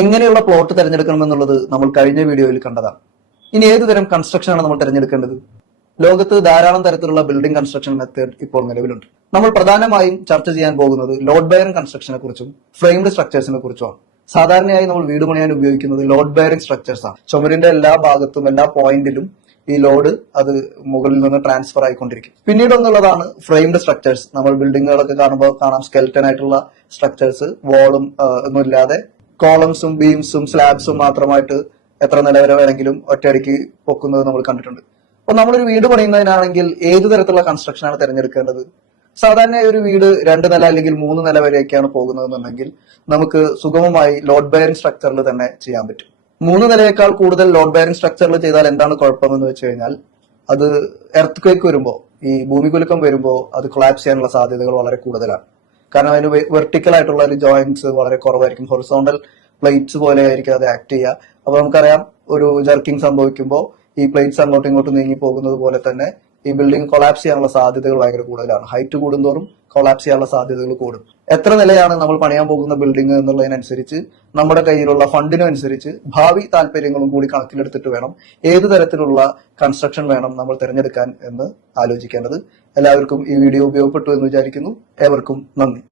എങ്ങനെയുള്ള പ്ലോട്ട് തിരഞ്ഞെടുക്കണമെന്നുള്ളത് നമ്മൾ കഴിഞ്ഞ വീഡിയോയിൽ കണ്ടതാണ്. ഇനി ഏതു തരം കൺസ്ട്രക്ഷൻ ആണ് നമ്മൾ തിരഞ്ഞെടുക്കേണ്ടത്? ലോകത്ത് ധാരാളം തരത്തിലുള്ള ബിൽഡിംഗ് കൺസ്ട്രക്ഷൻ മെത്തേഡ് ഇപ്പോൾ നിലവിലുണ്ട്. നമ്മൾ പ്രധാനമായും ചർച്ച ചെയ്യാൻ പോകുന്നത് ലോഡ് ബെയറിംഗ് കൺസ്ട്രക്ഷനെ കുറിച്ചും ഫ്രെയിംഡ് സ്ട്രക്ചേഴ്സിനെ കുറിച്ചുമാണ്. സാധാരണയായി നമ്മൾ വീട് പണിയാൻ ഉപയോഗിക്കുന്നത് ലോഡ് ബെയറിംഗ് സ്ട്രക്ചേഴ്സ് ആണ്. ചുമരിന്റെ എല്ലാ ഭാഗത്തും എല്ലാ പോയിന്റിലും ഈ ലോഡ് അത് മുകളിൽ നിന്ന് ട്രാൻസ്ഫർ ആയിക്കൊണ്ടിരിക്കും. പിന്നീട് ഒന്നുള്ളതാണ് ഫ്രെയിംഡ് സ്ട്രക്ചേഴ്സ്. നമ്മൾ ബിൽഡിങ്ങുകളൊക്കെ കാണുമ്പോൾ കാണാം സ്കെൽറ്റൻ ആയിട്ടുള്ള സ്ട്രക്ചേഴ്സ്, വാളും ഒന്നുമില്ലാതെ കോളംസും ബീംസും സ്ലാബ്സും മാത്രമായിട്ട് എത്ര നില വരെ വേണമെങ്കിലും ഒറ്റയടിക്ക് പൊക്കുന്നത് നമ്മൾ കണ്ടിട്ടുണ്ട്. അപ്പൊ നമ്മളൊരു വീട് പണിയുന്നതിനാണെങ്കിൽ ഏതു തരത്തിലുള്ള കൺസ്ട്രക്ഷൻ ആണ് തിരഞ്ഞെടുക്കേണ്ടത്? സാധാരണയായി ഒരു വീട് 2 നില അല്ലെങ്കിൽ 3 നില വരെയൊക്കെയാണ് പോകുന്നതെന്നുണ്ടെങ്കിൽ നമുക്ക് സുഗമമായി ലോഡ് ബെയറിംഗ് സ്ട്രക്ചറിൽ തന്നെ ചെയ്യാൻ പറ്റും. 3 നിലയേക്കാൾ കൂടുതൽ ലോഡ് ബെയറിംഗ് സ്ട്രക്ചറിൽ ചെയ്താൽ എന്താണ് കുഴപ്പമെന്ന് വെച്ച് കഴിഞ്ഞാൽ അത് എർത്ത് ക്വേക്ക് വരുമ്പോൾ, ഈ ഭൂമികുലുക്കം വരുമ്പോൾ അത് കൊളാപ്സ് ചെയ്യാനുള്ള സാധ്യതകൾ വളരെ കൂടുതലാണ്. കാരണം അതിന് വെർട്ടിക്കൽ ആയിട്ടുള്ള ഒരു ജോയിന്റ്സ് വളരെ കുറവായിരിക്കും. ഹൊറിസോണ്ടൽ പ്ലേറ്റ്സ് പോലെ ആയിരിക്കും അത് ആക്ട് ചെയ്യുക. അപ്പൊ നമുക്കറിയാം, ഒരു ജർക്കിംഗ് സംഭവിക്കുമ്പോൾ ഈ പ്ലേറ്റ്സ് അങ്ങോട്ടും ഇങ്ങോട്ടും നീങ്ങി പോകുന്നത് പോലെ തന്നെ ഈ ബിൽഡിംഗ് കൊളാപ്സ് ചെയ്യാനുള്ള സാധ്യതകൾ ഭയങ്കര കൂടുതലാണ്. ഹൈറ്റ് കൂടുന്തോറും കൊളാപ്സ് ചെയ്യാനുള്ള സാധ്യതകൾ കൂടും. എത്ര നിലയാണ് നമ്മൾ പണിയാൻ പോകുന്ന ബിൽഡിംഗ് എന്നുള്ളതിനനുസരിച്ച്, നമ്മുടെ കയ്യിലുള്ള ഫണ്ടിനനുസരിച്ച് ഭാവി താല്പര്യങ്ങളും കൂടി കണക്കിലെടുത്തിട്ട് വേണം ഏത് തരത്തിലുള്ള കൺസ്ട്രക്ഷൻ വേണം നമ്മൾ തിരഞ്ഞെടുക്കാൻ എന്ന് ആലോചിക്കേണ്ടത്. എല്ലാവർക്കും ഈ വീഡിയോ ഉപയോഗപ്പെട്ടു എന്ന് വിചാരിക്കുന്നു. ഏവർക്കും നന്ദി.